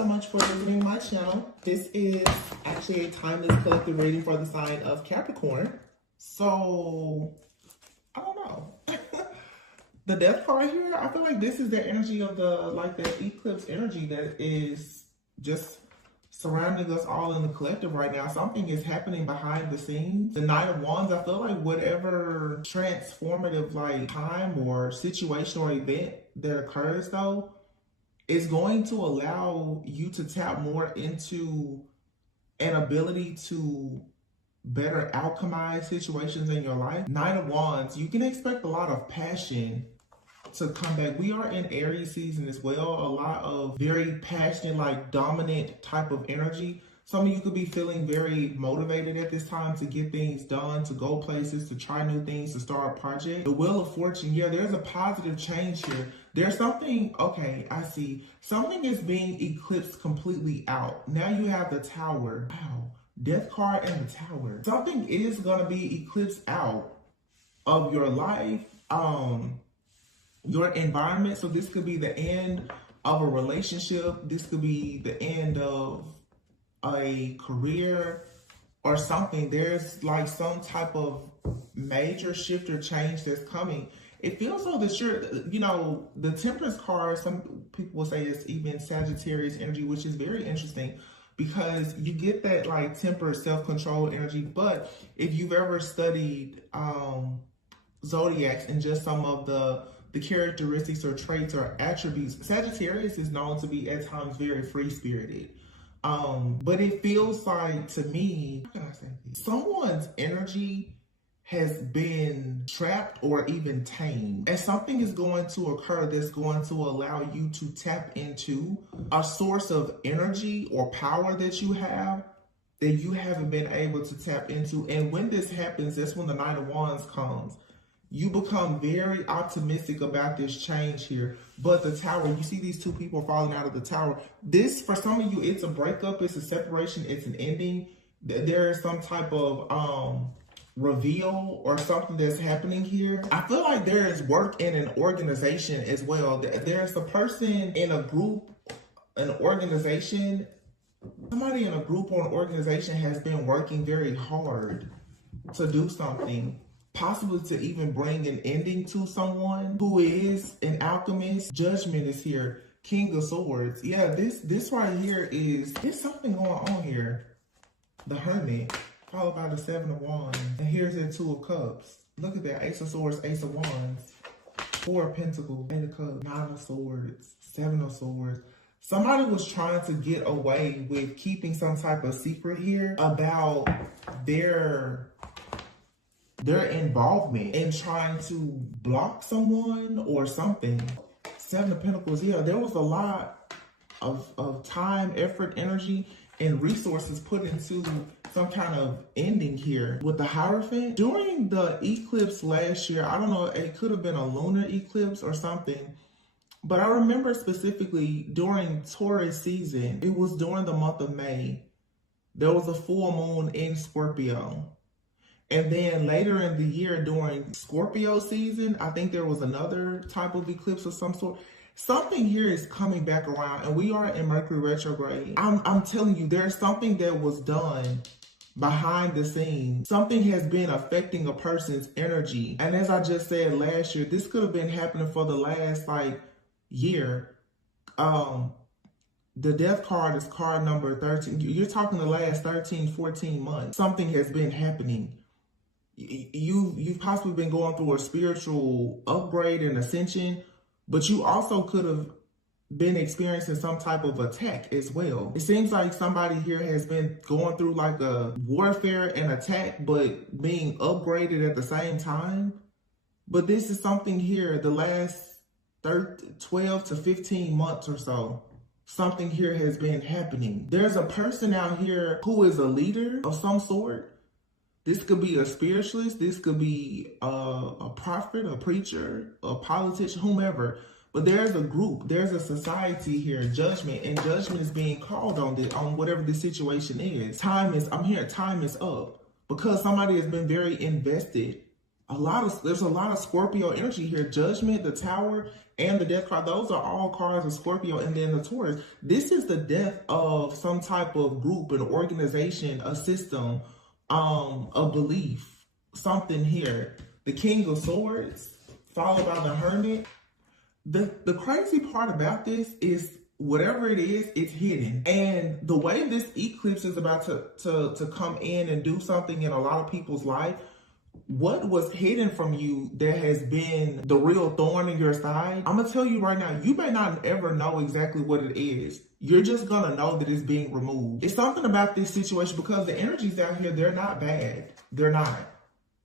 so much for visiting my channel. This is actually a timeless collective reading for the sign of Capricorn. So, I don't know. The death card here, I feel like this is the energy of the eclipse energy that is just surrounding us all in the collective right now. Something is happening behind the scenes. The Knight of Wands, I feel like whatever transformative time or situation or event that occurs though, is going to allow you to tap more into an ability to better alchemize situations in your life. Knight of Wands, you can expect a lot of passion to come back. We are in Aries season as well. A lot of very passionate, dominant type of energy. Some of you could be feeling very motivated at this time to get things done, to go places, to try new things, to start a project. The Wheel of Fortune, yeah, there's a positive change here. There's something, okay, I see. Something is being eclipsed completely out. Now you have the Tower. Wow. Death card and the Tower. Something is going to be eclipsed out of your life, your environment. So this could be the end of a relationship. This could be the end of a career or something. There's some type of major shift or change that's coming. It feels so that you're, the Temperance card, some people will say it's even Sagittarius energy, which is very interesting because you get that tempered, self-controlled energy. But if you've ever studied zodiacs and just some of the characteristics or traits or attributes, Sagittarius is known to be at times very free-spirited. But it feels like, to me, how can I say this? Someone's energy has been trapped or even tamed. And something is going to occur that's going to allow you to tap into a source of energy or power that you have that you haven't been able to tap into. And when this happens, that's when the Knight of Wands comes. You become very optimistic about this change here. But the Tower, you see these two people falling out of the Tower. This, for some of you, it's a breakup, it's a separation, it's an ending. There is some type of reveal or something that's happening here. I feel like there is work in an organization as well. There's a person in a group, an organization, somebody in a group or an organization has been working very hard to do something, possibly to even bring an ending to someone who is an alchemist. Judgment is here. King of Swords. Yeah, this right here there's something going on here. The Hermit, followed by the Seven of Wands. And here's the Two of Cups. Look at that. Ace of Swords, Ace of Wands. Four of Pentacles, Eight of Cups, Nine of Swords, Seven of Swords. Somebody was trying to get away with keeping some type of secret here about their involvement in trying to block someone or something. Seven of Pentacles, yeah, there was a lot of time, effort, energy, and resources put into some kind of ending here. With the Hierophant, during the eclipse last year, I don't know, it could have been a lunar eclipse or something, but I remember specifically during Taurus season, it was during the month of May, there was a full moon in Scorpio. And then later in the year during Scorpio season, I think there was another type of eclipse of some sort. Something here is coming back around, and we are in Mercury retrograde. I'm telling you, there's something that was done behind the scenes. Something has been affecting a person's energy. And as I just said last year, this could have been happening for the last year. The death card is card number 13. You're talking the last 13, 14 months. Something has been happening. You've possibly been going through a spiritual upgrade and ascension, but you also could have been experiencing some type of attack as well. It seems like somebody here has been going through a warfare and attack, but being upgraded at the same time. But this is something here, the last 12 to 15 months or so. Something here has been happening. There's a person out here who is a leader of some sort. This could be a spiritualist. This could be a prophet, a preacher, a politician, whomever. But there's a group, there's a society here, judgment, and judgment is being called on whatever the situation is. Time is up because somebody has been very invested there's a lot of Scorpio energy here. Judgment, the Tower, and the Death card. Those are all cards of Scorpio. And then the Taurus. This is the death of some type of group, an organization, a system, a belief, something here. The King of Swords, followed by the Hermit. The crazy part about this is whatever it is, it's hidden. And the way this eclipse is about to come in and do something in a lot of people's life, what was hidden from you that has been the real thorn in your side, I'm going to tell you right now, you may not ever know exactly what it is. You're just going to know that it's being removed. It's something about this situation because the energies out here, they're not bad. They're not.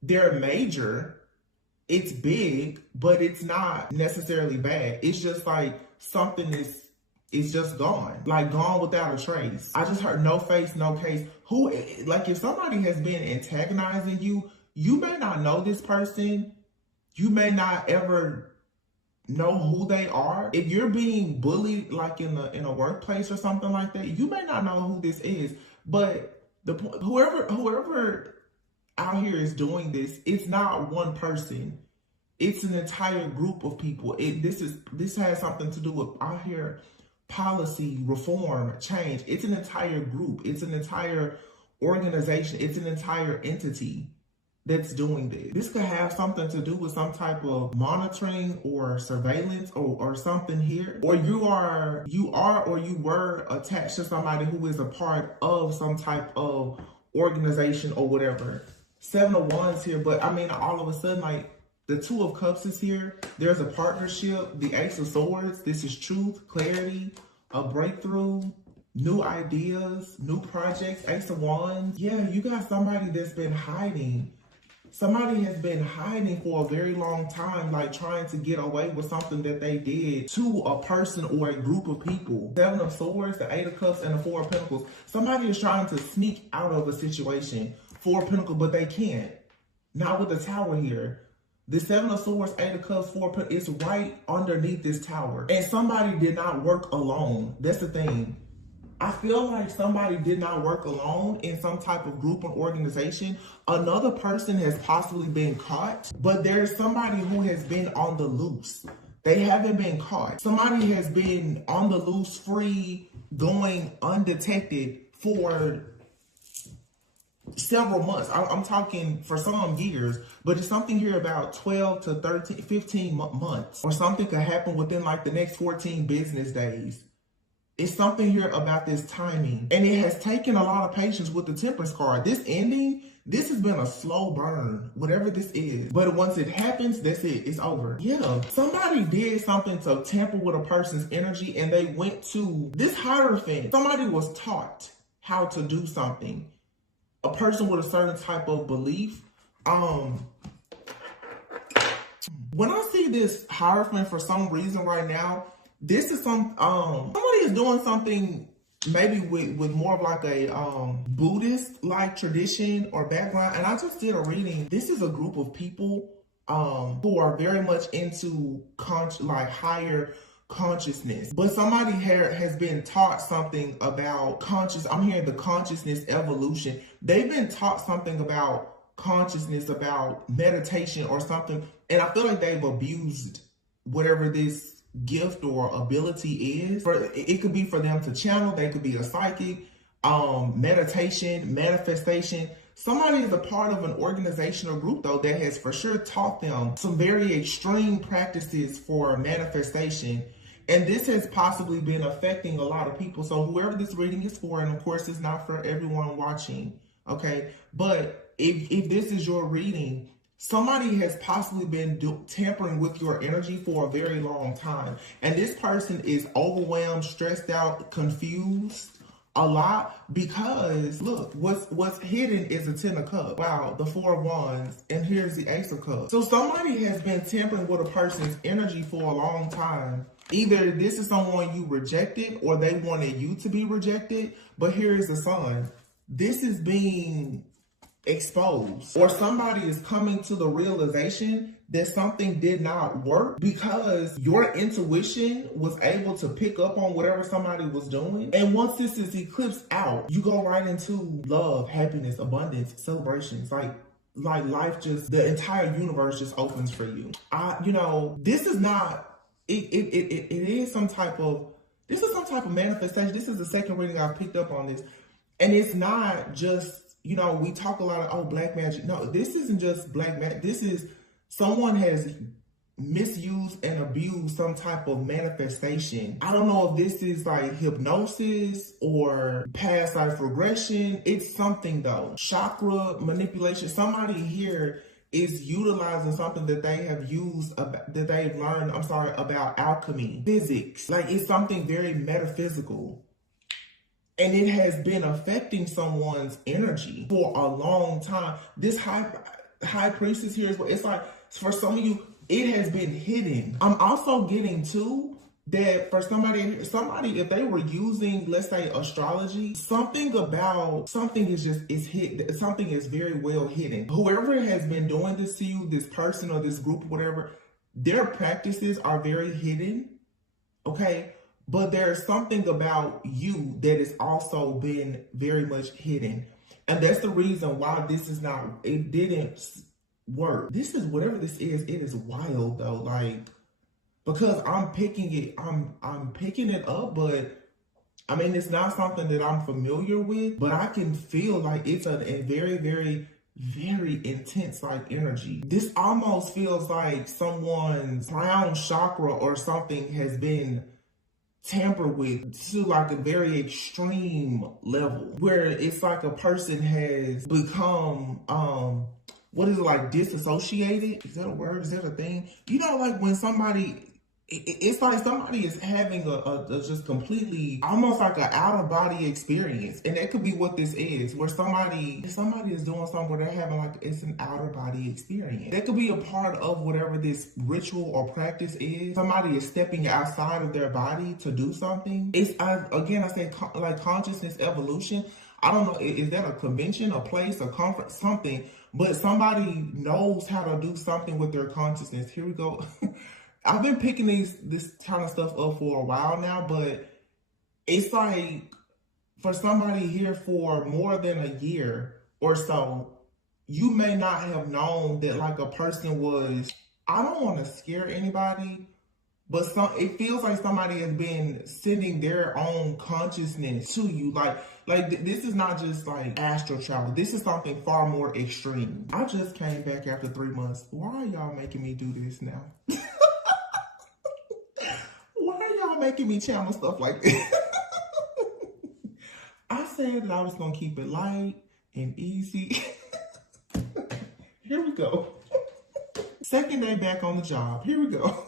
They're major. It's big, but it's not necessarily bad. It's just like something is just gone. Like gone without a trace. I just heard no face, no case. Like if somebody has been antagonizing you, you may not know this person. You may not ever know who they are. If you're being bullied, like in a workplace or something like that, you may not know who this is. But whoever out here is doing this, it's not one person. It's an entire group of people. This has something to do with out here policy, reform, change. It's an entire group. It's an entire organization. It's an entire entity that's doing this. This could have something to do with some type of monitoring or surveillance or something here. Or you were attached to somebody who is a part of some type of organization or whatever. 7 of Wands here, but I mean, all of a sudden, like the 2 of Cups is here. There's a partnership. The Ace of Swords. This is truth, clarity, a breakthrough, new ideas, new projects. Ace of Wands. Yeah, you got somebody that's been hiding. Somebody has been hiding for a very long time, like trying to get away with something that they did to a person or a group of people. 7 of Swords, the 8 of Cups, and the 4 of Pentacles. Somebody is trying to sneak out of a situation. 4 of Pentacles, but they can't. Not with the Tower here. The 7 of Swords, 8 of Cups, 4 of Pentacles, it's right underneath this Tower. And somebody did not work alone. That's the thing. I feel like somebody did not work alone in some type of group or organization. Another person has possibly been caught, but there's somebody who has been on the loose. They haven't been caught. Somebody has been on the loose, free, going undetected for several months. I'm talking for some years, but it's something here about 12 to 13, 15 months, or something could happen within like the next 14 business days. It's something here about this timing, and it has taken a lot of patience with the Temperance card. This ending, this has been a slow burn, whatever this is. But once it happens, that's it. It's over. Yeah, somebody did something to tamper with a person's energy, and they went to this Hierophant. Somebody was taught how to do something. A person with a certain type of belief. When I see this Hierophant for some reason right now, this is somebody is doing something maybe with more of like a Buddhist like tradition or background. And I just did a reading. This is a group of people who are very much into higher consciousness, but somebody here has been taught something about I'm hearing the consciousness evolution. They've been taught something about consciousness, about meditation or something, and I feel like they've abused whatever this gift or ability is. It could be for them to channel. They could be a psychic, meditation, manifestation. Somebody is a part of an organization or group though that has for sure taught them some very extreme practices for manifestation. And this has possibly been affecting a lot of people. So whoever this reading is for, and of course it's not for everyone watching, okay? But if this is your reading, somebody has possibly been tampering with your energy for a very long time. And this person is overwhelmed, stressed out, confused a lot because look, what's hidden is the 10 of Cups. Wow, the 4 of Wands, and here's the Ace of Cups. So somebody has been tampering with a person's energy for a long time. Either this is someone you rejected or they wanted you to be rejected. But here is the Sun. This is being exposed, or somebody is coming to the realization that something did not work because your intuition was able to pick up on whatever somebody was doing. And once this is eclipsed out, you go right into love, happiness, abundance, celebrations. Like like life just, the entire universe just opens for you. You know, this is not, it is some type of, this is some type of manifestation. This is the second reading I've picked up on this. And it's not just, you know, we talk a lot of, oh, black magic. No, this isn't just black magic. This is someone has misused and abused some type of manifestation. I don't know if this is like hypnosis or past life regression. It's something though. Chakra manipulation. Somebody here is utilizing something that they have used, that they've learned, about alchemy, physics. Like it's something very metaphysical. And it has been affecting someone's energy for a long time. This high priestess here is what it's like, for some of you, it has been hidden. I'm also getting too that for somebody, if they were using, let's say, astrology, something is hidden. Something is very well hidden. Whoever has been doing this to you, this person or this group, whatever, their practices are very hidden. Okay. But there's something about you that has also been very much hidden. And that's the reason why this is not, it didn't work. This is, whatever this is, it is wild though. Like, because I'm picking it up, but I mean, it's not something that I'm familiar with, but I can feel like it's a very, very, very intense like energy. This almost feels like someone's crown chakra or something has been tampered with to like a very extreme level, where it's like a person has become what is it, like disassociated? Is that a word? Is that a thing? You know, like when somebody, it's like somebody is having a just completely, almost like an out of body experience. And that could be what this is, where somebody is doing something where they're having like, it's an outer body experience. That could be a part of whatever this ritual or practice is. Somebody is stepping outside of their body to do something. I say like consciousness evolution. I don't know, is that a convention, a place, a conference, something, but somebody knows how to do something with their consciousness. Here we go. I've been picking this kind of stuff up for a while now, but it's like for somebody here for more than a year or so, you may not have known that like a person was, I don't want to scare anybody, but it feels like somebody has been sending their own consciousness to you. Like this is not just like astral travel. This is something far more extreme. I just came back after 3 months. Why are y'all making me do this now? Why are y'all making me channel stuff like this? I said that I was going to keep it light and easy. Here we go. Second day back on the job. Here we go.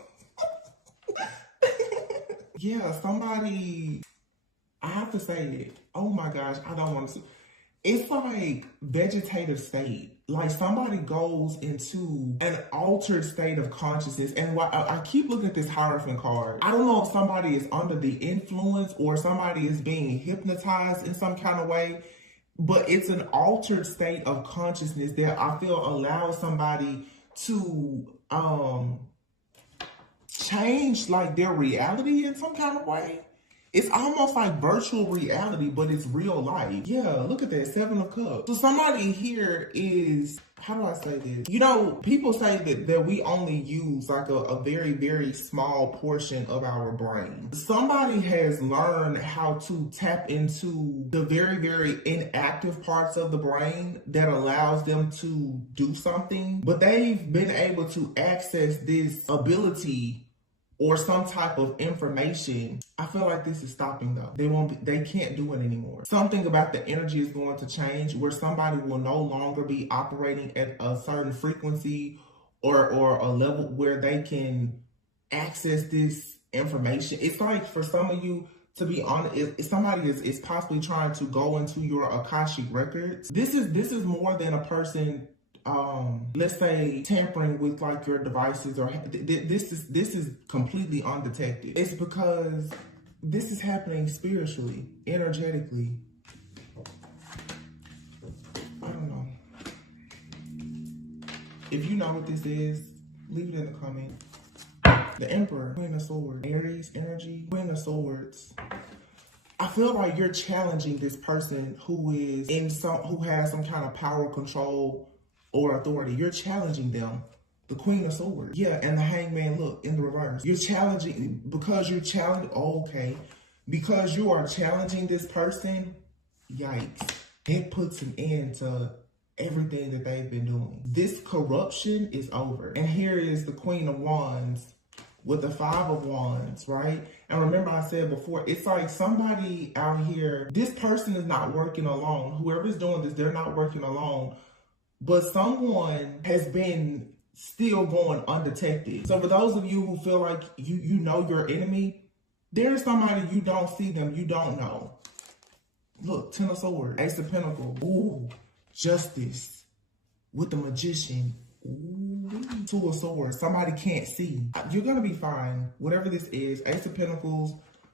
Yeah, somebody, I have to say it. Oh my gosh, I don't want to. It's like vegetative state. Like somebody goes into an altered state of consciousness. And I keep looking at this Hierophant card. I don't know if somebody is under the influence or somebody is being hypnotized in some kind of way, but it's an altered state of consciousness that I feel allows somebody to change like their reality in some kind of way. It's almost like virtual reality, but it's real life. Yeah, look at that, 7 of Cups. So somebody here is, how do I say this? You know, people say that we only use like a very, very small portion of our brain. Somebody has learned how to tap into the very, very inactive parts of the brain that allows them to do something, but they've been able to access this ability or some type of information. I feel like this is stopping though. They can't do it anymore. Something about the energy is going to change where somebody will no longer be operating at a certain frequency or a level where they can access this information. It's like for some of you, to be honest, if somebody is possibly trying to go into your Akashic records, this is more than a person let's say tampering with like your devices, or this is completely undetected. It's because this is happening spiritually, energetically. I don't know. If you know what this is, leave it in the comments. The Emperor, Queen of Swords, Aries energy, Queen of Swords. I feel like you're challenging this person who has some kind of power, control, or authority. You're challenging them. The Queen of Swords. Yeah, and the Hangman, look, in the reverse. You're challenging, because you're challenging, okay. Because you are challenging this person, yikes. It puts an end to everything that they've been doing. This corruption is over. And here is the Queen of Wands with the Five of Wands, right? And remember I said before, it's like somebody out here, this person is not working alone. Whoever's doing this, they're not working alone. But someone has been still going undetected. So for those of you who feel like you know your enemy, there's somebody you don't see them, you don't know. Look, Ten of Swords, Ace of Pentacles, ooh, Justice with the Magician, ooh, Two of Swords, somebody can't see. You're gonna be fine, whatever this is. Ace of Pentacles,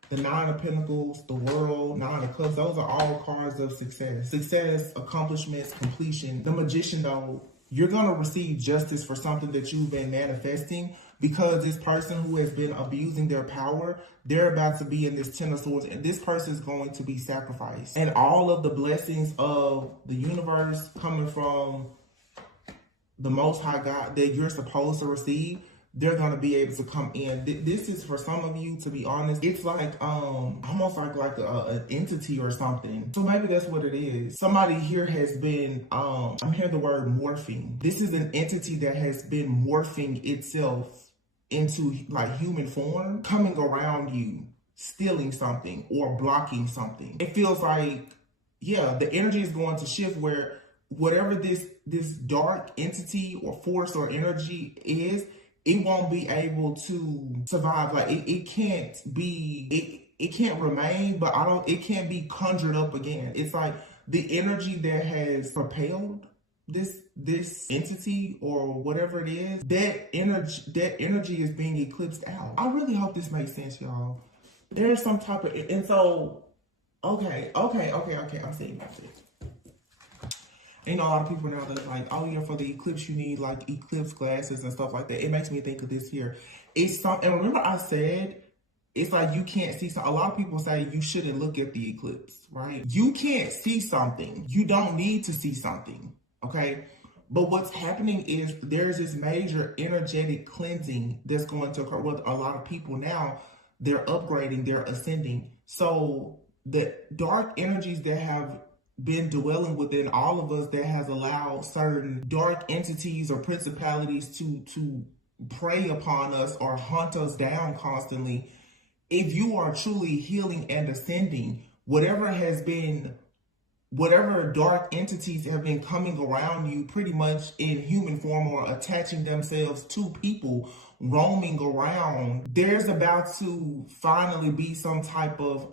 the Nine of Pentacles, the World, Nine of Cups, those are all cards of success. Success, accomplishments, completion. The Magician though, you're going to receive justice for something that you've been manifesting, because this person who has been abusing their power, they're about to be in this Ten of Swords, and this person is going to be sacrificed. And all of the blessings of the universe coming from the Most High God that you're supposed to receive, they're going to be able to come in. This is, for some of you, to be honest, it's like almost like an entity or something. So maybe that's what it is. Somebody here has been, I'm hearing the word morphing. This is an entity that has been morphing itself into like human form, coming around you, stealing something or blocking something. It feels like, yeah, the energy is going to shift where whatever this dark entity or force or energy is, it won't be able to survive. Like it can't be, it can't remain, but it can't be conjured up again. It's like the energy that has propelled this entity or whatever it is, that energy is being eclipsed out. I really hope this makes sense, y'all. There's some type of, and so, okay, I'm seeing that. You know, a lot of people now that's like, oh yeah, for the eclipse you need like eclipse glasses and stuff like that. It makes me think of this here. And remember I said, it's like you can't see something. A lot of people say you shouldn't look at the eclipse, right? You can't see something. You don't need to see something, okay? But what's happening is there's this major energetic cleansing that's going to occur with a lot of people now. They're upgrading, they're ascending. So the dark energies that have been dwelling within all of us, that has allowed certain dark entities or principalities to prey upon us or hunt us down constantly. If you are truly healing and ascending, whatever dark entities have been coming around you pretty much in human form or attaching themselves to people, roaming around, there's about to finally be some type of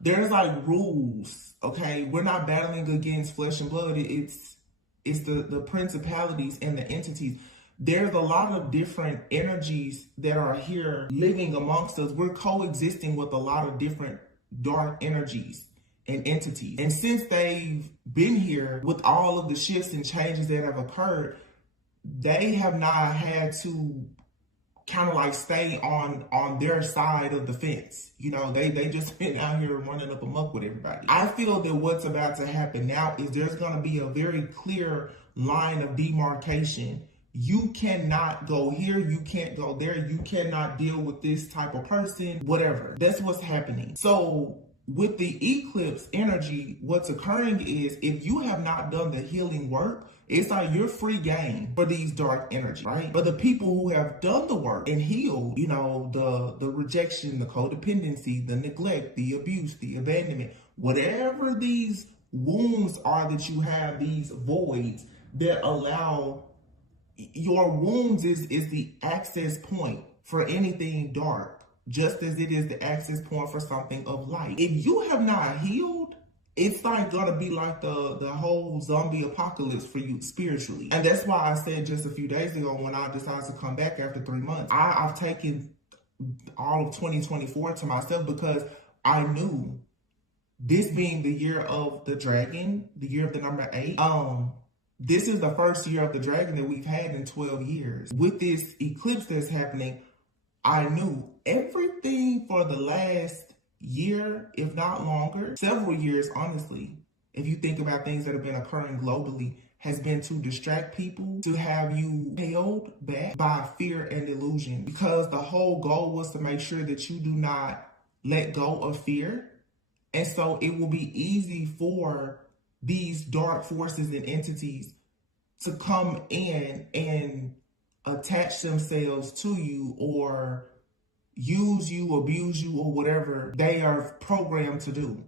there's like rules, okay? We're not battling against flesh and blood. It's the principalities and the entities. There's a lot of different energies that are here living amongst us. We're coexisting with a lot of different dark energies and entities. And since they've been here with all of the shifts and changes that have occurred, they have not had to kind of like stay on their side of the fence. You know, they just been out here running up amok with everybody. I feel that what's about to happen now is there's going to be a very clear line of demarcation. You cannot go here, you can't go there, you cannot deal with this type of person, whatever. That's what's happening. So with the eclipse energy, what's occurring is if you have not done the healing work, it's like you're free game for these dark energies, right? But the people who have done the work and healed, you know, the rejection, the codependency, the neglect, the abuse, the abandonment, whatever these wounds are that you have, these voids that allow your wounds is the access point for anything dark, just as it is the access point for something of light. If you have not healed, it's like gonna be like the whole zombie apocalypse for you spiritually. And that's why I said just a few days ago when I decided to come back after 3 months, I've taken all of 2024 to myself because I knew this being the year of the dragon, the year of the number 8, this is the first year of the dragon that we've had in 12 years. With this eclipse that's happening, I knew everything for the last year, if not longer, several years, honestly, if you think about things that have been occurring globally, has been to distract people, to have you held back by fear and illusion, because the whole goal was to make sure that you do not let go of fear. And so it will be easy for these dark forces and entities to come in and attach themselves to you or use you, abuse you, or whatever they are programmed to do.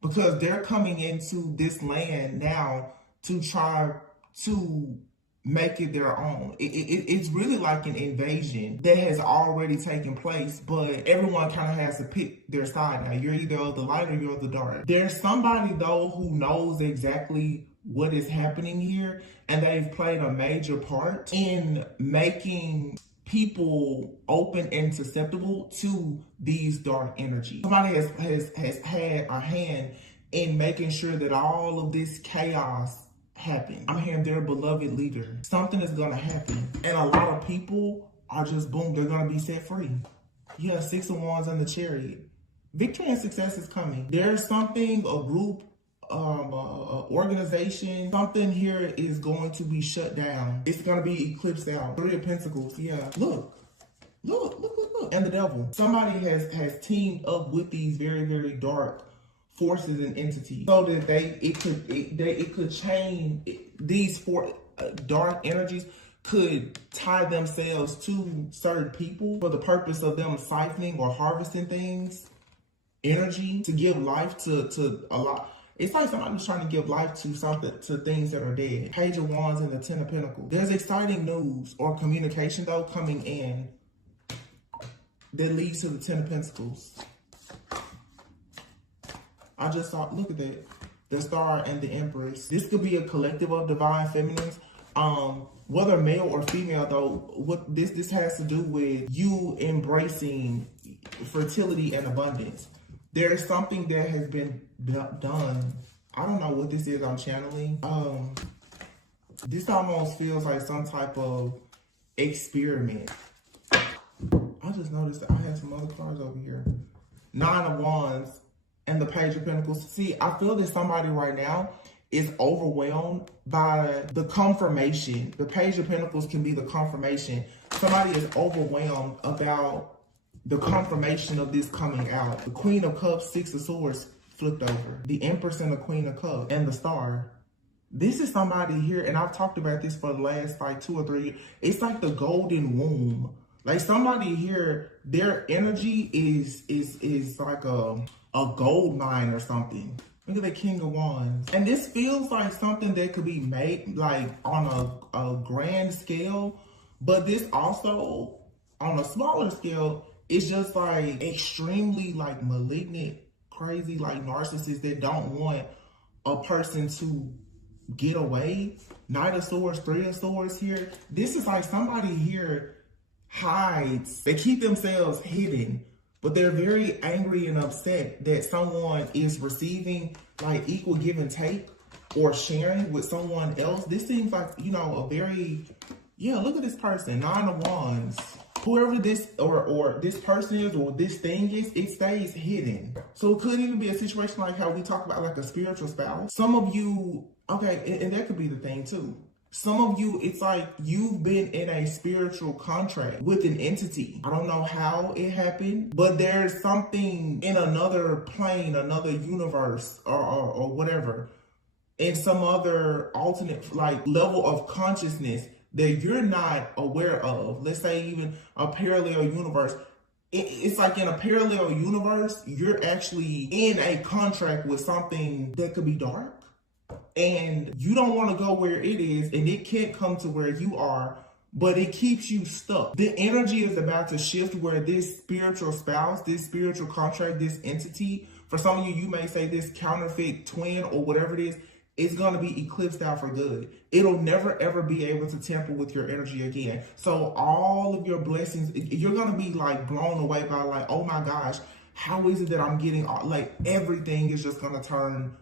Because they're coming into this land now to try to make it their own. It's really like an invasion that has already taken place, but everyone kind of has to pick their side now. You're either of the light or you're of the dark. There's somebody, though, who knows exactly what is happening here, and they've played a major part in making people open and susceptible to these dark energies. Somebody has had a hand in making sure that all of this chaos happen. I'm hearing their beloved leader. Something is going to happen. And a lot of people are just, boom, they're going to be set free. Yeah, 6 of Wands in the Chariot. Victory and success is coming. There's something, a group, organization, something here is going to be shut down. It's going to be eclipsed out. 3 of Pentacles. Yeah. Look. And the Devil. Somebody has teamed up with these very, very dark forces and entities so that it could change. These four dark energies could tie themselves to certain people for the purpose of them siphoning or harvesting things, energy, to give life to a lot. It's like somebody's trying to give life to something, to things that are dead. Page of Wands and the 10 of Pentacles. There's exciting news or communication, though, coming in that leads to the 10 of Pentacles. I just thought, look at that. The Star and the Empress. This could be a collective of divine feminines. Whether male or female, though, what this has to do with you embracing fertility and abundance. There is something that has been done. I don't know what this is I'm channeling. This almost feels like some type of experiment. I just noticed that I had some other cards over here. 9 of Wands and the Page of Pentacles. See, I feel that somebody right now is overwhelmed by the confirmation. The Page of Pentacles can be the confirmation. Somebody is overwhelmed about the confirmation of this coming out. The Queen of Cups, 6 of Swords flipped over. The Empress and the Queen of Cups and the Star. This is somebody here, and I've talked about this for the last like 2 or 3 years. It's like the golden womb. Like somebody here, their energy is like a gold mine or something. Look at the King of Wands. And this feels like something that could be made like on a grand scale, but this also on a smaller scale, it's just like extremely like malignant, crazy, like narcissists that don't want a person to get away. Knight of Swords, 3 of Swords here. This is like somebody here hides. They keep themselves hidden, but they're very angry and upset that someone is receiving like equal give and take or sharing with someone else. This seems like, you know, a very, yeah, look at this person, 9 of Wands. Whoever this or this person is or this thing is, it stays hidden. So it could even be a situation like how we talk about like a spiritual spouse. Some of you, okay, and that could be the thing too. Some of you, it's like you've been in a spiritual contract with an entity. I don't know how it happened, but there's something in another plane, another universe or whatever, in some other alternate like level of consciousness that you're not aware of. Let's say even a parallel universe. It's like in a parallel universe, you're actually in a contract with something that could be dark. And you don't want to go where it is, and it can't come to where you are, but it keeps you stuck. The energy is about to shift where this spiritual spouse, this spiritual contract, this entity, for some of you, you may say this counterfeit twin or whatever it is going to be eclipsed out for good. It'll never, ever be able to tamper with your energy again. So all of your blessings, you're going to be like blown away by like, oh my gosh, how is it that I'm getting, like everything is just going to turn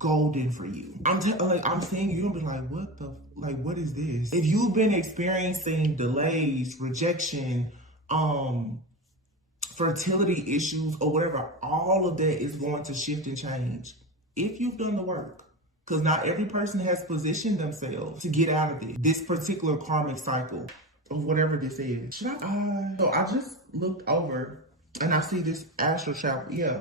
golden for you. I'm saying you're gonna be like, what is this? If you've been experiencing delays, rejection, fertility issues or whatever, all of that is going to shift and change if you've done the work. Because not every person has positioned themselves to get out of it. This particular karmic cycle of whatever this is. Should I? So I just looked over and I see this astral travel. Yeah,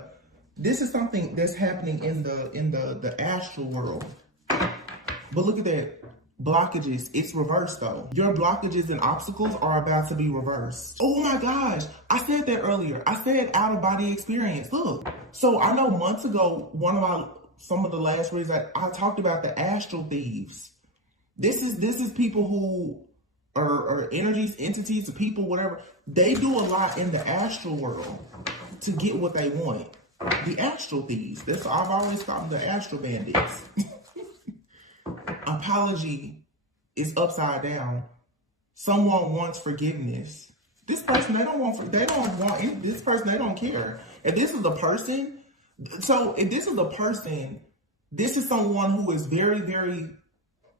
this is something that's happening in the astral world. But look at that. Blockages. It's reversed though. Your blockages and obstacles are about to be reversed. Oh my gosh. I said that earlier. I said out of body experience. Look. So I know months ago, some of the last reads I talked about the astral thieves. This is people who are energies, entities, people, whatever. They do a lot in the astral world to get what they want. The astral thieves. I've always called them the astral bandits. Apology is upside down. Someone wants forgiveness. This person they don't want this person, they don't care. If this is a person, this is someone who is very, very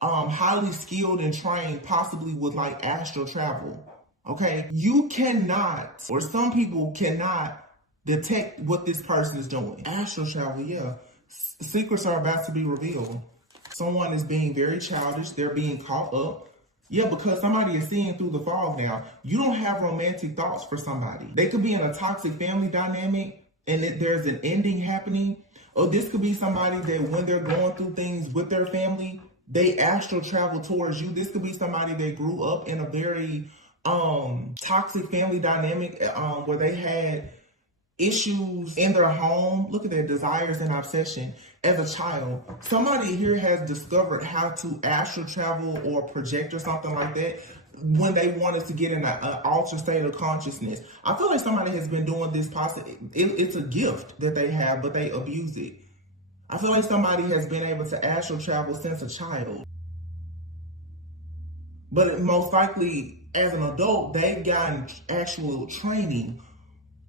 highly skilled and trained, possibly with like astral travel. Okay, you cannot, or some people cannot detect what this person is doing. Astral travel, yeah. Secrets are about to be revealed. Someone is being very childish. They're being caught up. Yeah, because somebody is seeing through the fog now. You don't have romantic thoughts for somebody. They could be in a toxic family dynamic and there's an ending happening. Or this could be somebody that when they're going through things with their family, they astral travel towards you. This could be somebody that grew up in a very toxic family dynamic where they had issues in their home. Look at their desires and obsession as a child. Somebody here has discovered how to astral travel or project or something like that when they wanted to get in an altered state of consciousness. I feel like somebody has been doing this it's a gift that they have, but they abuse it. I feel like somebody has been able to astral travel since a child. But most likely, as an adult, they've gotten actual training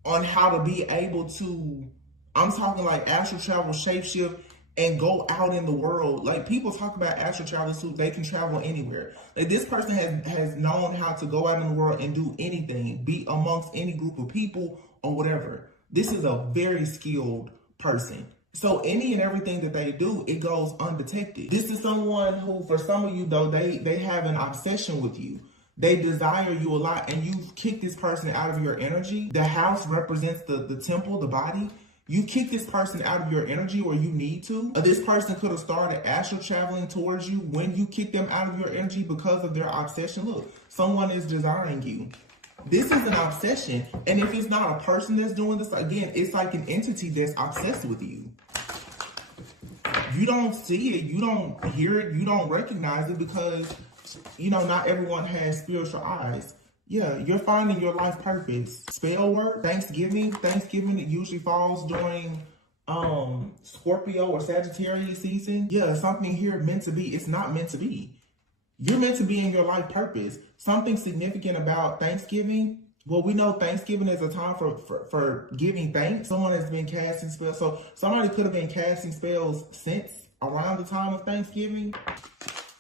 on how to be able to, I'm talking like astral travel, shapeshift, and go out in the world. Like people talk about astral travel too, they can travel anywhere. Like this person has known how to go out in the world and do anything, be amongst any group of people or whatever. This is a very skilled person. So any and everything that they do, it goes undetected. This is someone who, for some of you though, they have an obsession with you. They desire you a lot, and you've kicked this person out of your energy. The house represents the temple, the body. You kick this person out of your energy, or you need to. This person could have started astral traveling towards you when you kick them out of your energy because of their obsession. Look, someone is desiring you. This is an obsession. And if it's not a person that's doing this, again, it's like an entity that's obsessed with you. You don't see it, you don't hear it, you don't recognize it because, you know, not everyone has spiritual eyes. Yeah, you're finding your life purpose. Spell work, Thanksgiving. Thanksgiving, it usually falls during Scorpio or Sagittarius season. Yeah, something here meant to be, it's not meant to be. You're meant to be in your life purpose. Something significant about Thanksgiving. Well, we know Thanksgiving is a time for giving thanks. Someone has been casting spells. So somebody could have been casting spells since around the time of Thanksgiving.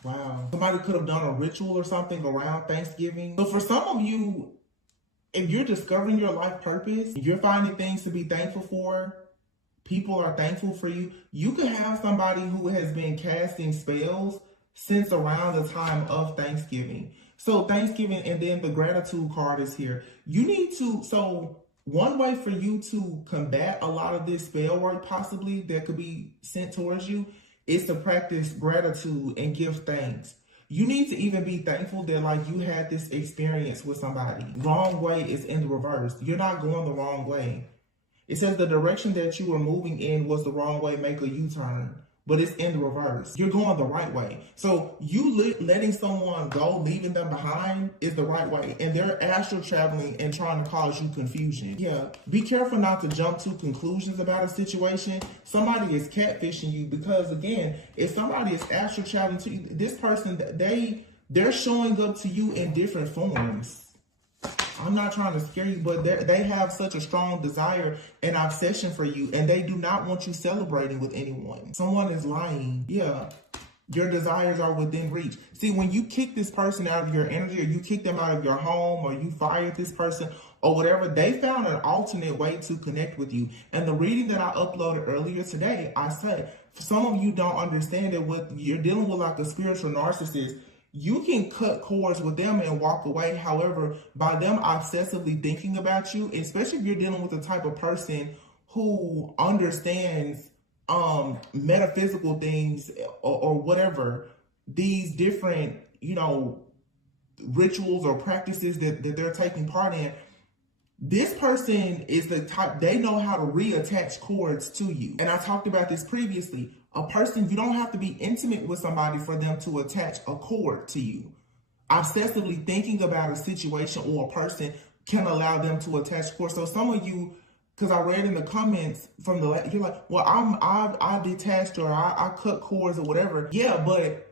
Wow. Somebody could have done a ritual or something around Thanksgiving. So for some of you, if you're discovering your life purpose, you're finding things to be thankful for, people are thankful for you, you could have somebody who has been casting spells since around the time of Thanksgiving. So Thanksgiving, and then the gratitude card is here. You need to, so one way for you to combat a lot of this spell work possibly that could be sent towards you is to practice gratitude and give thanks. You need to even be thankful that like you had this experience with somebody. Wrong way is in the reverse. You're not going the wrong way. It says the direction that you were moving in was the wrong way, make a U-turn. But it's in the reverse. You're going the right way. So you letting someone go, leaving them behind is the right way. And they're astral traveling and trying to cause you confusion. Yeah, be careful not to jump to conclusions about a situation. Somebody is catfishing you because, again, if somebody is astral traveling to you, this person, they're showing up to you in different forms. I'm not trying to scare you, but they have such a strong desire and obsession for you, and they do not want you celebrating with anyone. Someone is lying. Yeah, your desires are within reach. See, when you kick this person out of your energy, or you kick them out of your home, or you fire this person, or whatever, they found an alternate way to connect with you. And the reading that I uploaded earlier today, I said, some of you don't understand that what you're dealing with, like a spiritual narcissist, you can cut cords with them and walk away. However, by them obsessively thinking about you, especially if you're dealing with the type of person who understands metaphysical things or whatever, these different, rituals or practices that they're taking part in, this person is the type, they know how to reattach cords to you. And I talked about this previously. A person, you don't have to be intimate with somebody for them to attach a cord to you. Obsessively thinking about a situation or a person can allow them to attach cords. So some of you, because I read in the comments from you're like, well, I detached or I cut cords or whatever. Yeah, but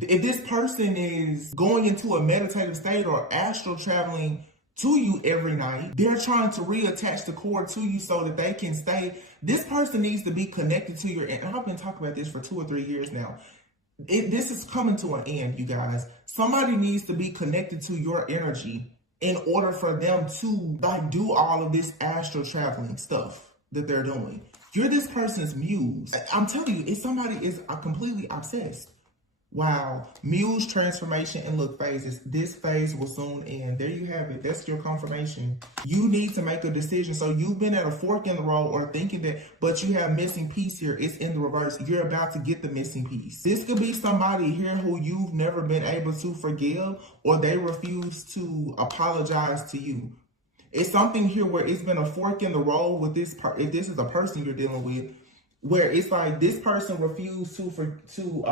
if this person is going into a meditative state or astral traveling to you every night, they're trying to reattach the cord to you so that they can stay. This person needs to be connected to your, and I've been talking about this for 2 or 3 years now. This is coming to an end, you guys. Somebody needs to be connected to your energy in order for them to do all of this astral traveling stuff that they're doing. You're this person's muse. I'm telling you, if somebody is completely obsessed. Wow. Muse, transformation, and look phases. This phase will soon end. There you have it. That's your confirmation. You need to make a decision. So you've been at a fork in the road or thinking that, but you have missing piece here. It's in the reverse. You're about to get the missing piece. This could be somebody here who you've never been able to forgive, or they refuse to apologize to you. It's something here where it's been a fork in the road with this part. If this is a person you're dealing with, where it's like this person refused to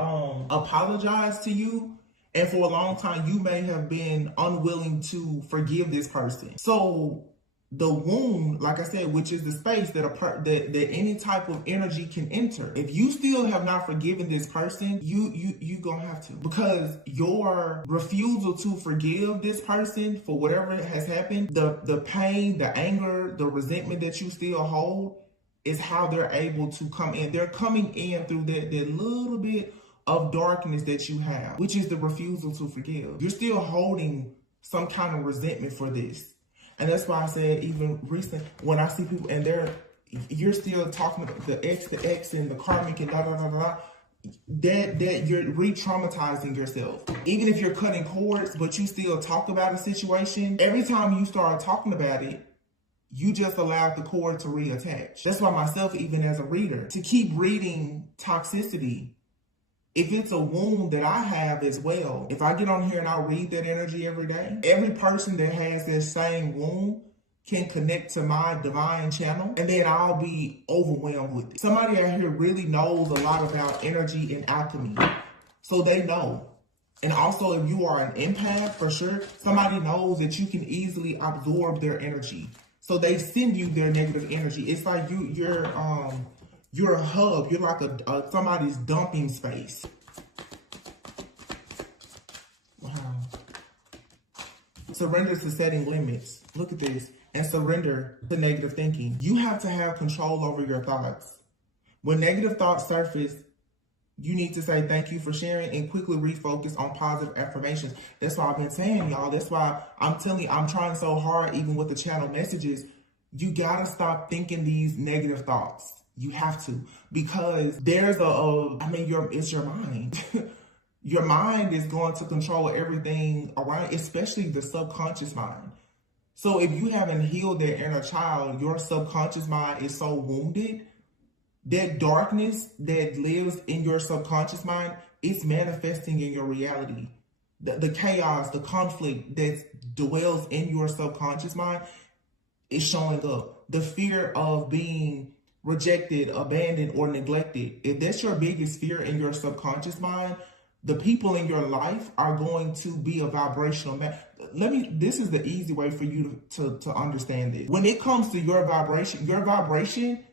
apologize to you, and for a long time you may have been unwilling to forgive this person. So the wound, like I said, which is the space that any type of energy can enter. If you still have not forgiven this person, you gonna have to, because your refusal to forgive this person for whatever has happened, the pain, the anger, the resentment that you still hold, is how they're able to come in. They're coming in through that little bit of darkness that you have, which is the refusal to forgive. You're still holding some kind of resentment for this. And that's why I said, even recent, when I see people and you're still talking about the ex and the karmic and that you're re-traumatizing yourself. Even if you're cutting cords, but you still talk about a situation, every time you start talking about it, you just allowed the cord to reattach. That's why myself, even as a reader, to keep reading toxicity, if it's a wound that I have as well, if I get on here and I read that energy every day, every person that has that same wound can connect to my divine channel, and then I'll be overwhelmed with it. Somebody out here really knows a lot about energy and alchemy, so they know. And also, if you are an empath, for sure, somebody knows that you can easily absorb their energy. So they send you their negative energy. It's like you're a hub. You're like somebody's dumping space. Wow. Surrender to setting limits. Look at this. And surrender to negative thinking. You have to have control over your thoughts. When negative thoughts surface, you need to say thank you for sharing and quickly refocus on positive affirmations. That's why I've been saying, y'all. That's why I'm telling you, I'm trying so hard, even with the channel messages. You gotta stop thinking these negative thoughts. You have to, because there's it's your mind. Your mind is going to control everything around, especially the subconscious mind. So if you haven't healed that inner child, your subconscious mind is so wounded. That darkness that lives in your subconscious mind, it's manifesting in your reality. The chaos, the conflict that dwells in your subconscious mind is showing up. The fear of being rejected, abandoned, or neglected. If that's your biggest fear in your subconscious mind, the people in your life are going to be a vibrational match. This is the easy way for you to understand this. When it comes to your vibration,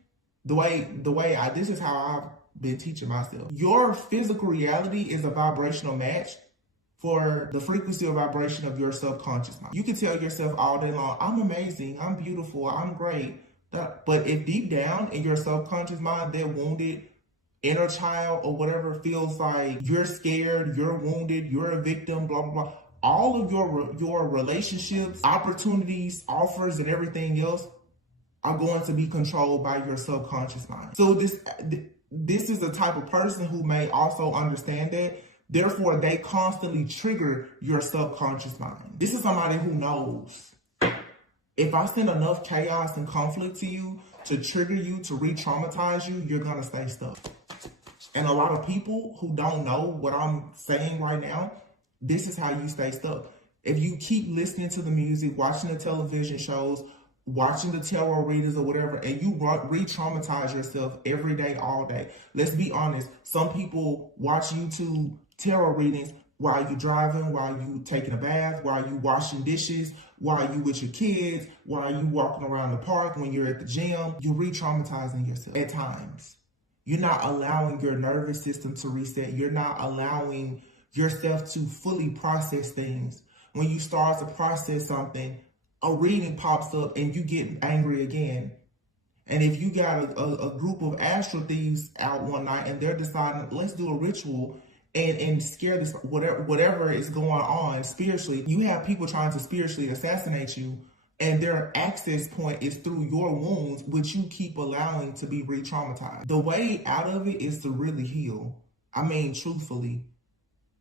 this is how I've been teaching myself. Your physical reality is a vibrational match for the frequency or vibration of your subconscious mind. You can tell yourself all day long, I'm amazing, I'm beautiful, I'm great. But if deep down in your subconscious mind, that wounded inner child or whatever feels like you're scared, you're wounded, you're a victim, blah, blah, blah, all of your relationships, opportunities, offers, and everything else are going to be controlled by your subconscious mind. So this is the type of person who may also understand that. Therefore, they constantly trigger your subconscious mind. This is somebody who knows, if I send enough chaos and conflict to you, to trigger you, to re-traumatize you, you're going to stay stuck. And a lot of people who don't know what I'm saying right now, this is how you stay stuck. If you keep listening to the music, watching the television shows, watching the tarot readers or whatever, and you re-traumatize yourself every day, all day. Let's be honest. Some people watch YouTube tarot readings while you're driving, while you taking a bath, while you washing dishes, while you with your kids, while you walking around the park, when you're at the gym. You're re-traumatizing yourself at times. You're not allowing your nervous system to reset. You're not allowing yourself to fully process things. When you start to process something, a reading pops up and you get angry again. And if you got a group of astral thieves out one night and they're deciding, let's do a ritual and scare this, whatever is going on spiritually, you have people trying to spiritually assassinate you, and their access point is through your wounds, which you keep allowing to be re-traumatized. The way out of it is to really heal. I mean, truthfully,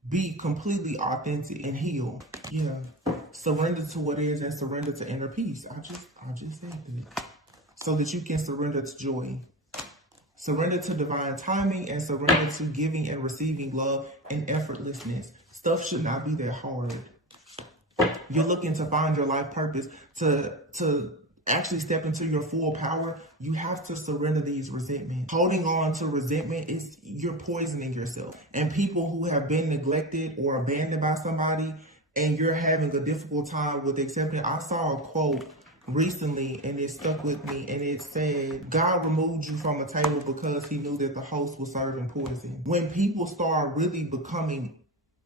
be completely authentic and heal. Yeah. Surrender to what is and surrender to inner peace. I just said that. So that you can surrender to joy. Surrender to divine timing and surrender to giving and receiving love and effortlessness. Stuff should not be that hard. You're looking to find your life purpose, to actually step into your full power. You have to surrender these resentments. Holding on to resentment is you're poisoning yourself. And people who have been neglected or abandoned by somebody and you're having a difficult time with accepting. I saw a quote recently and it stuck with me, and it said, God removed you from a table because he knew that the host was serving poison. When people start really becoming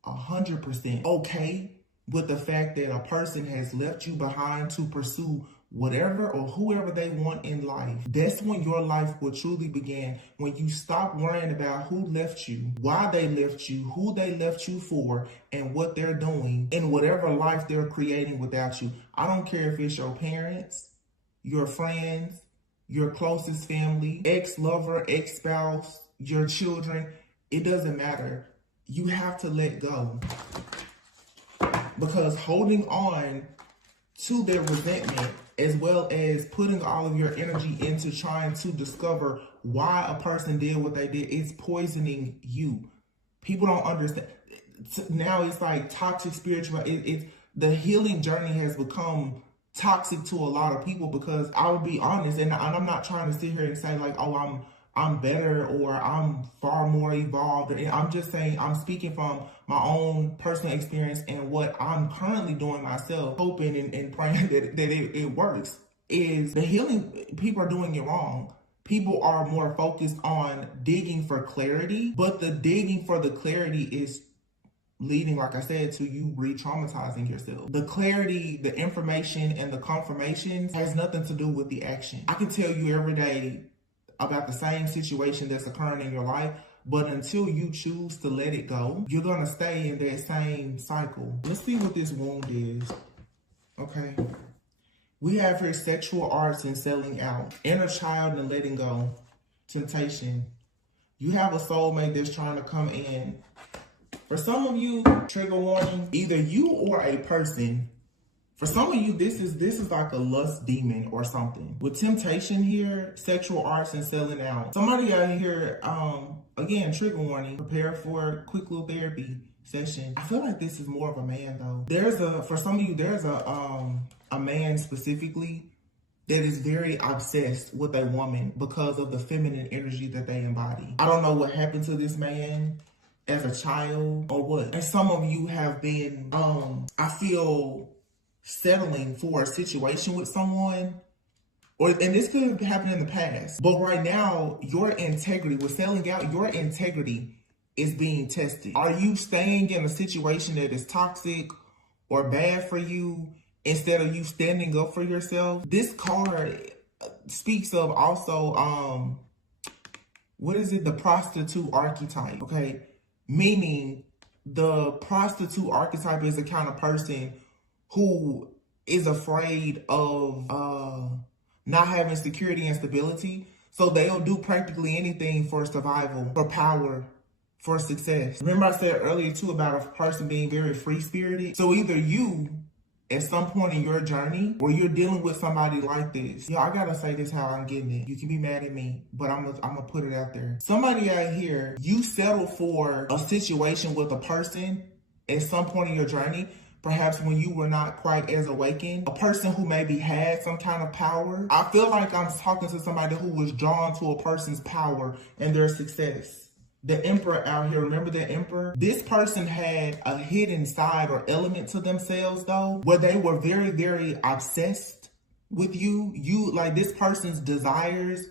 100% okay with the fact that a person has left you behind to pursue whatever or whoever they want in life, that's when your life will truly begin. When you stop worrying about who left you, why they left you, who they left you for, and what they're doing in whatever life they're creating without you. I don't care if it's your parents, your friends, your closest family, ex-lover, ex-spouse, your children. It doesn't matter. You have to let go. Because holding on to their resentment, as well as putting all of your energy into trying to discover why a person did what they did, is poisoning you. People don't understand. Now it's like toxic spiritual. The healing journey has become toxic to a lot of people, because I would be honest, and I'm not trying to sit here and say like, oh, I'm better or I'm far more evolved. I'm just saying, I'm speaking from my own personal experience and what I'm currently doing myself, hoping and praying that it works. Is the healing, people are doing it wrong. People are more focused on digging for clarity, but the digging for the clarity is leading, like I said, to you re-traumatizing yourself. The clarity, the information, and the confirmation has nothing to do with the action. I can tell you every day about the same situation that's occurring in your life, but until you choose to let it go, you're going to stay in that same cycle. Let's see what this wound is. Okay. We have here sexual arts and selling out, inner child and letting go, temptation. You have a soulmate that's trying to come in. For some of you, trigger warning, either you or a person. For some of you, this is like a lust demon or something. With temptation here, sexual arts and selling out. Somebody out here, again, trigger warning, prepare for a quick little therapy session. I feel like this is more of a man though. For some of you, there's a man specifically that is very obsessed with a woman because of the feminine energy that they embody. I don't know what happened to this man as a child or what. And some of you have been, I feel, settling for a situation with someone, and this could have happened in the past, but right now your integrity with selling out, your integrity is being tested. Are you staying in a situation that is toxic or bad for you instead of you standing up for yourself? This card speaks of also what is it, the prostitute archetype, okay? Meaning the prostitute archetype is the kind of person who is afraid of not having security and stability. So they'll do practically anything for survival, for power, for success. Remember I said earlier too about a person being very free-spirited? So either you, at some point in your journey, where you're dealing with somebody like this, yo, I gotta say this how I'm getting it. You can be mad at me, but I'm gonna put it out there. Somebody out here, you settle for a situation with a person at some point in your journey, perhaps when you were not quite as awakened, a person who maybe had some kind of power. I feel like I'm talking to somebody who was drawn to a person's power and their success. The Emperor out here, remember the Emperor? This person had a hidden side or element to themselves though, where they were very, very obsessed with you. Like this person's desires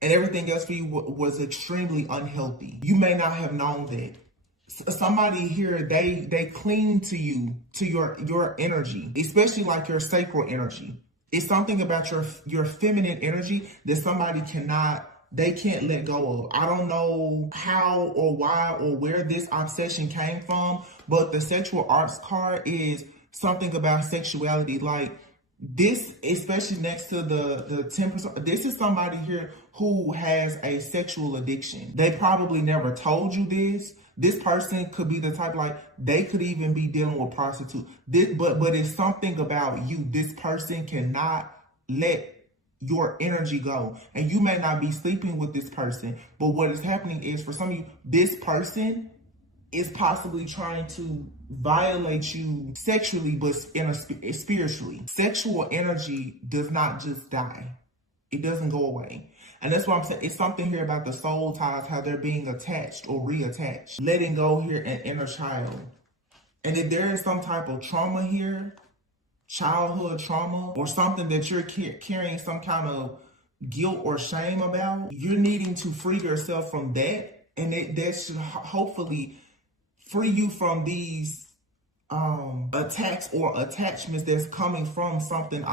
and everything else for you was extremely unhealthy. You may not have known that. Somebody here, they cling to you, to your energy, especially like your sacral energy. It's something about your feminine energy that somebody they can't let go of. I don't know how or why or where this obsession came from, but the sexual arts card is something about sexuality. Like this, especially next to the 10%, this is somebody here who has a sexual addiction. They probably never told you this. This person could be the type, like they could even be dealing with prostitute. But it's something about you. This person cannot let your energy go. And you may not be sleeping with this person, but what is happening is for some of you, this person is possibly trying to violate you sexually, but spiritually. Sexual energy does not just die. It doesn't go away. And that's why I'm saying it's something here about the soul ties, how they're being attached or reattached. Letting go here an inner child. And if there is some type of trauma here, childhood trauma, or something that you're carrying some kind of guilt or shame about, you're needing to free yourself from that. And that should hopefully free you from these attacks or attachments that's coming from something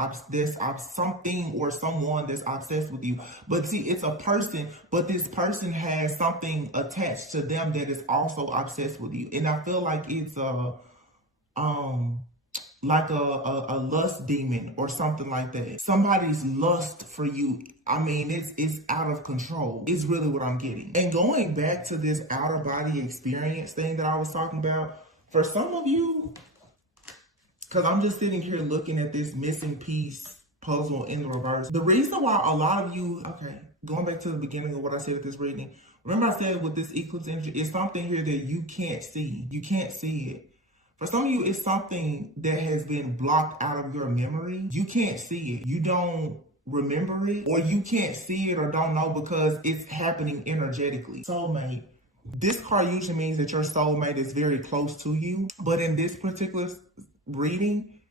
something or someone that's obsessed with you. But see, it's a person, but this person has something attached to them that is also obsessed with you. And I feel like it's like a lust demon or something like that. Somebody's lust for you. I mean, it's out of control. It's really what I'm getting. And going back to this outer body experience thing that I was talking about, for some of you, because I'm just sitting here looking at this missing piece puzzle in the reverse. The reason why a lot of you, okay, going back to the beginning of what I said with this reading, remember I said with this eclipse energy, it's something here that you can't see. You can't see it. For some of you, it's something that has been blocked out of your memory. You can't see it. You don't remember it, or you can't see it or don't know because it's happening energetically. Soulmate. This card usually means that your soulmate is very close to you. But in this particular reading,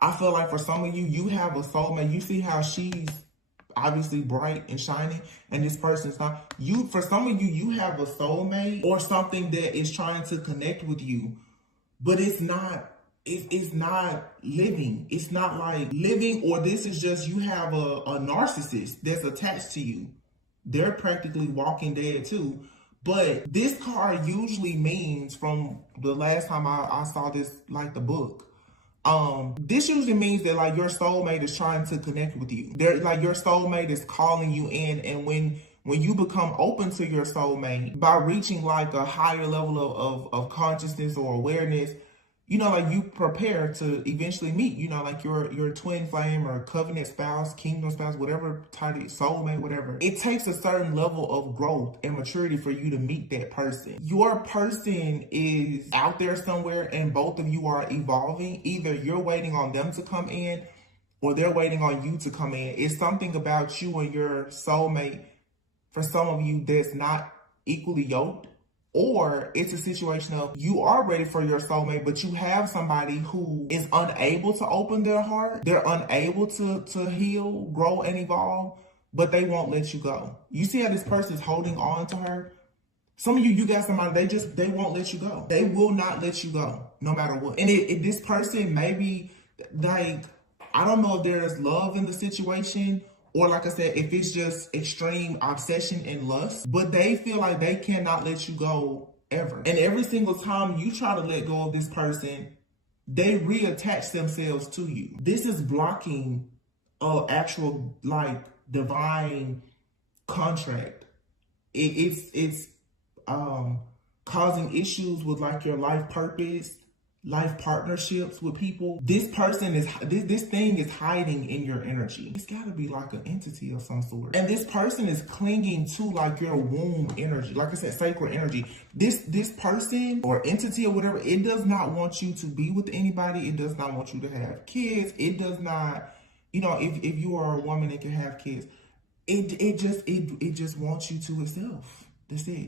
I feel like for some of you, you have a soulmate. You see how she's obviously bright and shiny, and this person's not. For some of you, you have a soulmate or something that is trying to connect with you, but it's not living. It's not like living, or this is just you have a narcissist that's attached to you. They're practically walking dead too. But this card usually means, from the last time I saw this, like the book, this usually means that like your soulmate is trying to connect with you. They're like your soulmate is calling you in, and when you become open to your soulmate by reaching like a higher level of consciousness or awareness, you know, like you prepare to eventually meet, you know, like your twin flame or covenant spouse, kingdom spouse, whatever title, soulmate, whatever. It takes a certain level of growth and maturity for you to meet that person. Your person is out there somewhere and both of you are evolving. Either you're waiting on them to come in or they're waiting on you to come in. It's something about you and your soulmate, for some of you, that's not equally yoked. Or it's a situation of you are ready for your soulmate, but you have somebody who is unable to open their heart. They're unable to heal, grow, and evolve, but they won't let you go. You see how this person is holding on to her? Some of you got somebody, they won't let you go. They will not let you go, no matter what. And if this person maybe, like, I don't know if there's love in the situation, or like I said, if it's just extreme obsession and lust, but they feel like they cannot let you go ever. And every single time you try to let go of this person, they reattach themselves to you. This is blocking actual like divine contract. It's causing issues with like your life purpose, life partnerships with people. This person is, this thing is hiding in your energy. It's gotta be like an entity of some sort. And this person is clinging to like your womb energy. Like I said, sacred energy. This person or entity or whatever, it does not want you to be with anybody. It does not want you to have kids. It does not, you know, if you are a woman that can have kids, it just wants you to itself. That's it.